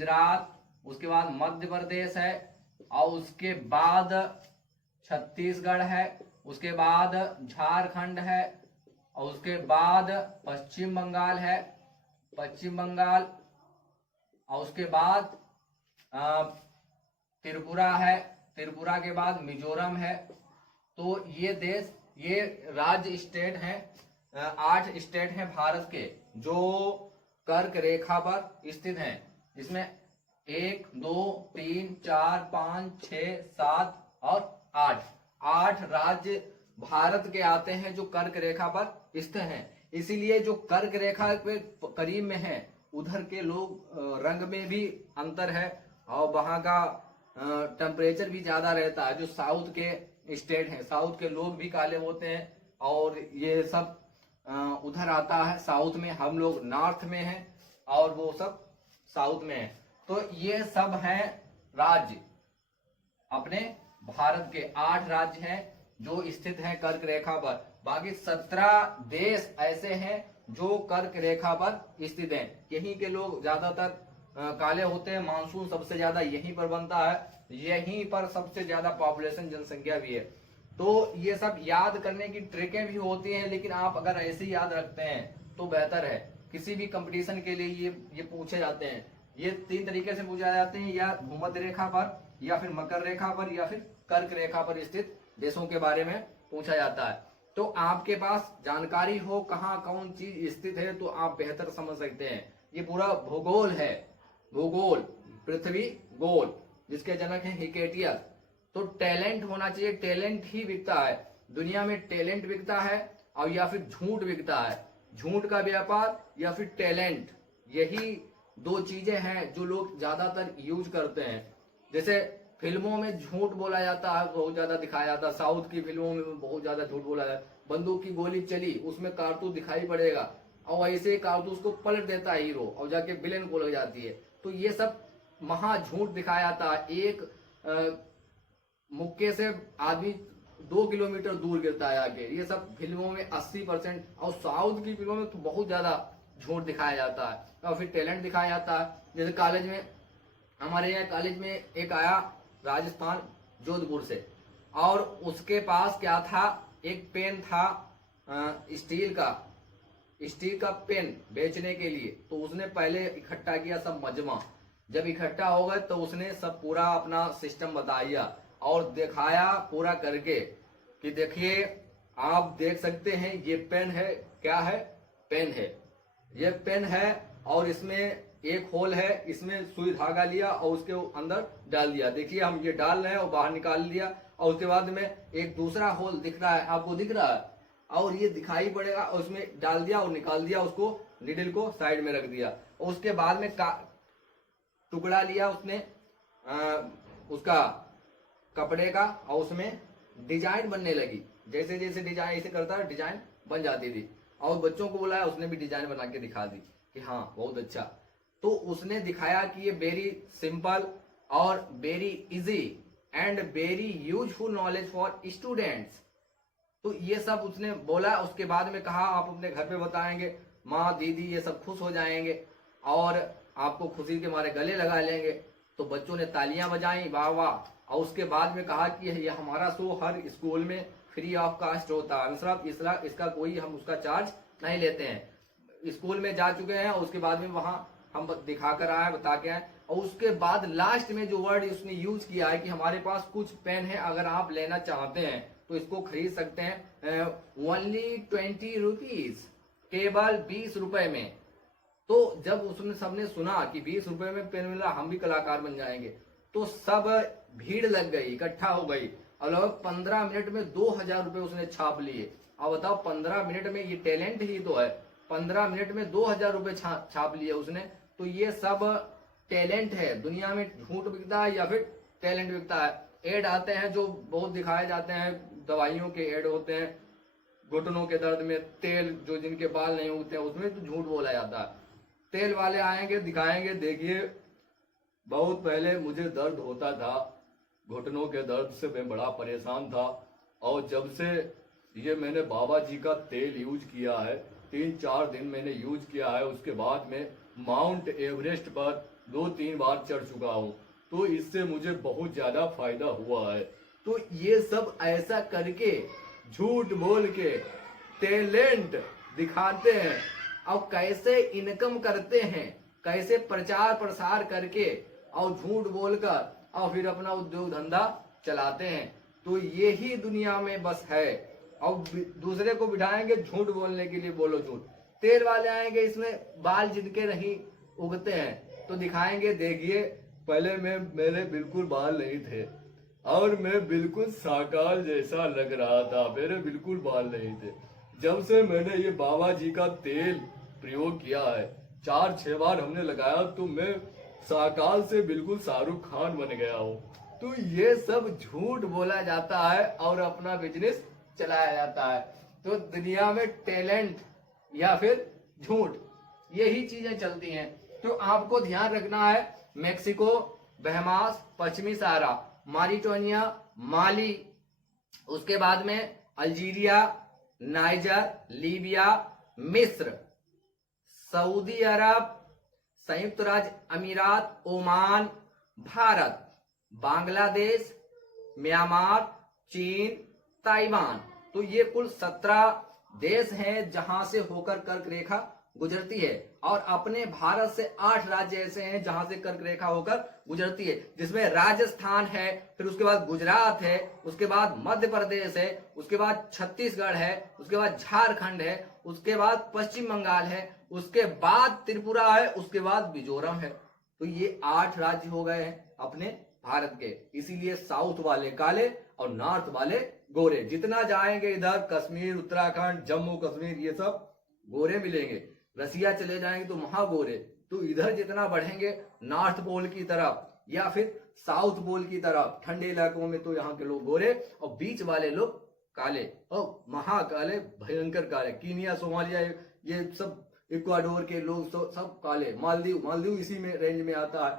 गुजरात, उसके बाद मध्य प्रदेश है, और उसके बाद छत्तीसगढ़ है, उसके बाद झारखंड है, और उसके बाद पश्चिम बंगाल है, पश्चिम बंगाल, और उसके बाद त्रिपुरा है, त्रिपुरा के बाद मिजोरम है। तो ये देश, ये राज्य स्टेट हैं, 8 स्टेट हैं भारत के जो कर्क रेखा पर स्थित हैं, जिसमें 1 2 3 4 5 6 7 और 8 राज्य भारत के आते हैं जो कर्क रेखा पर स्थित हैं। इसीलिए जो कर्क रेखा के करीब में है उधर के लोग रंग में भी अंतर है, और वहां का टेम्परेचर भी ज्यादा रहता है। जो साउथ के स्टेट हैं, साउथ के लोग भी काले होते हैं, और ये सब उधर आता है साउथ में। हम लोग नॉर्थ में हैं और वो सब साउथ में है। तो ये सब हैं राज्य, अपने भारत के 8 राज्य हैं जो स्थित हैं कर्क रेखा पर। बाकी 17 देश ऐसे हैं जो कर्क रेखा पर स्थित हैं। यहीं के लोग ज्यादातर काले होते हैं। मानसून सबसे ज्यादा यहीं पर बनता है, यहीं पर सबसे ज्यादा पॉपुलेशन, जनसंख्या भी है। तो ये सब याद करने की ट्रिकें भी होती हैं, लेकिन आप अगर ऐसे ही याद रखते हैं तो बेहतर है। किसी भी कंपटीशन के लिए ये पूछे जाते हैं। ये 3 तरीके से पूछे जाते हैं, या भूमध्य रेखा पर, या फिर मकर रेखा पर, या फिर कर्क रेखा पर स्थित देशों के बारे में पूछा जाता है। तो आपके पास जानकारी हो कहाँ कौन चीज स्थित है तो आप बेहतर समझ सकते हैं। ये पूरा भूगोल है, भूगोल, पृथ्वी गोल, जिसके जनक हैं हिकेटियस। तो टैलेंट होना चाहिए, टैलेंट ही बिकता है दुनिया में। टैलेंट बिकता है और या फिर झूठ बिकता है, झूठ का व्यापार या फिर टैलेंट। यही 2 चीजें हैं जो लोग ज्यादातर यूज करते हैं। जैसे फिल्मों में झूठ बोला जाता है, बहुत ज्यादा दिखाया जाता है। साउथ की फिल्मों में बहुत ज्यादा झूठ बोला जाता है। बंदूक की गोली चली, उसमें कारतूस दिखाई पड़ेगा, और ऐसे कारतूस को पलट देता है हीरो, और जाके विलेन को लग जाती है। तो ये सब महा झूठ दिखाया जाता है। एक मुक्के से आदमी 2 किलोमीटर दूर गिरता है आगे। ये सब फिल्मों में 80%, और साउथ की फिल्मों में तो बहुत ज्यादा झूठ दिखाया जाता है, और फिर टैलेंट दिखाया जाता है। जैसे कॉलेज में, हमारे यहाँ कॉलेज में एक आया राजस्थान जोधपुर से, और उसके पास क्या था, एक पेन था स्टील का पेन बेचने के लिए। तो उसने पहले इकट्ठा किया सब मजमा। जब इकट्ठा हो गए तो उसने सब पूरा अपना सिस्टम बताया और दिखाया पूरा करके कि देखिए, आप देख सकते हैं ये पेन है। क्या है? पेन है। ये पेन है, और इसमें एक होल है, इसमें सुई धागा लिया और उसके अंदर डाल दिया। देखिए हम ये डाल रहे हैं और बाहर निकाल लिया, और उसके बाद में एक दूसरा होल दिख रहा है, आपको दिख रहा है, और ये दिखाई पड़ेगा, और उसमें डाल दिया और निकाल दिया, उसको निडल को साइड में रख दिया। और उसके बाद में टुकड़ा लिया उसने उसका कपड़े का, और उसमें डिजाइन बनने लगी। जैसे जैसे डिजाइन ऐसे करता है, डिजाइन बन जाती थी। और बच्चों को बुलाया, उसने भी डिजाइन बना के दिखा दी कि हाँ बहुत अच्छा। तो उसने दिखाया कि ये वेरी सिंपल और very easy and very useful knowledge for students. तो ये सब उसने बोला। उसके बाद में कहा आप अपने घर पे बताएंगे, माँ दीदी ये सब खुश हो जाएंगे और आपको खुशी के मारे गले लगा लेंगे। तो बच्चों ने तालियां बजाई, वाह वाह। और उसके बाद में कहा कि ये हमारा शो हर स्कूल में फ्री ऑफ कास्ट होता है, मतलब इसका कोई हम उसका चार्ज नहीं लेते हैं। स्कूल में जा चुके हैं, उसके बाद में वहां हम दिखा कर आए, बता के आए। और उसके बाद लास्ट में जो वर्ड उसने यूज किया है कि हमारे पास कुछ पेन है, अगर आप लेना चाहते हैं तो इसको खरीद सकते हैं ओनली 20 रुपीज, केवल 20 रुपए में। तो जब उसने सबने सुना कि 20 रुपए में पेन मिला, हम भी कलाकार बन जाएंगे, तो सब भीड़ लग गई, इकट्ठा हो गई। और लगभग 15 मिनट में 2000 रुपए उसने छाप लिए। अब बताओ 15 मिनट में, ये टैलेंट ही तो है, 15 मिनट में 2000 रुपए छाप लिए उसने। तो ये सब टैलेंट है। दुनिया में झूठ बिकता है या फिर टैलेंट बिकता है। एड आते हैं जो बहुत दिखाए जाते हैं, दवाइयों के एड होते हैं, घुटनों के दर्द में तेल, जो जिनके बाल नहीं उगते हैं उसमें तो झूठ बोला जाता है। तेल वाले आएंगे, दिखाएंगे, देखिए बहुत पहले मुझे दर्द होता था, घुटनों के दर्द से मैं बड़ा परेशान था, और जब से ये मैंने बाबा जी का तेल यूज किया है, 3-4 दिन मैंने यूज किया है, उसके बाद में माउंट एवरेस्ट पर 2-3 बार चढ़ चुका हूँ, तो इससे मुझे बहुत ज्यादा फायदा हुआ है। तो ये सब ऐसा करके झूठ बोल के टैलेंट दिखाते हैं और कैसे इनकम करते हैं, कैसे प्रचार प्रसार करके और झूठ बोलकर और फिर अपना उद्योग धंधा चलाते हैं। तो यही दुनिया में बस है। और दूसरे को बिठाएंगे झूठ बोलने के लिए, बोलो झूठ। तेल वाले आएंगे, इसमें बाल जिनके नहीं उगते हैं तो दिखाएंगे, देखिए पहले मेरे बिल्कुल बाल नहीं थे और मैं बिल्कुल साकार जैसा लग रहा था, मेरे बिल्कुल बाल नहीं थे। जब से मैंने ये बाबा जी का तेल प्रयोग किया है, 4-6 बार हमने लगाया, तो मैं साकार से बिल्कुल शाहरुख खान बन गया हूँ। तो ये सब झूठ बोला जाता है और अपना बिजनेस चलाया जाता है। तो दुनिया में टैलेंट या फिर झूठ, यही चीजें चलती हैं। तो आपको ध्यान रखना है, मेक्सिको, बहमास, पश्चिमी सहारा, मॉरिटानिया, माली, उसके बाद में अल्जीरिया, नाइजर, लीबिया, मिस्र, सऊदी अरब, संयुक्त राज्य अमीरात, ओमान, भारत, बांग्लादेश, म्यांमार, चीन, ताइवान। तो ये कुल 17 देश हैं जहां से होकर कर्क रेखा गुजरती है। और अपने भारत से 8 राज्य ऐसे हैं जहां से कर्क रेखा होकर गुजरती है, जिसमें राजस्थान है, फिर उसके बाद गुजरात है, उसके बाद मध्य प्रदेश है, उसके बाद छत्तीसगढ़ है, उसके बाद झारखंड है, उसके बाद पश्चिम बंगाल है, उसके बाद त्रिपुरा है, उसके बाद मिजोरम है। तो ये 8 राज्य हो गए हैं अपने भारत के। इसीलिए साउथ वाले काले और नॉर्थ वाले गोरे। जितना जाएंगे इधर कश्मीर, उत्तराखंड, जम्मू कश्मीर, ये सब गोरे मिलेंगे। रसिया चले जाएंगे तो महागोरे। तो इधर जितना बढ़ेंगे नॉर्थ पोल की तरफ या फिर साउथ पोल की तरफ, ठंडे इलाकों में, तो यहाँ के लोग गोरे और बीच वाले लोग काले और महाकाले, भयंकर काले। कीनिया, सोमालिया, ये सब इक्वाडोर के लोग सब काले। मालदीव इसी में रेंज में आता है।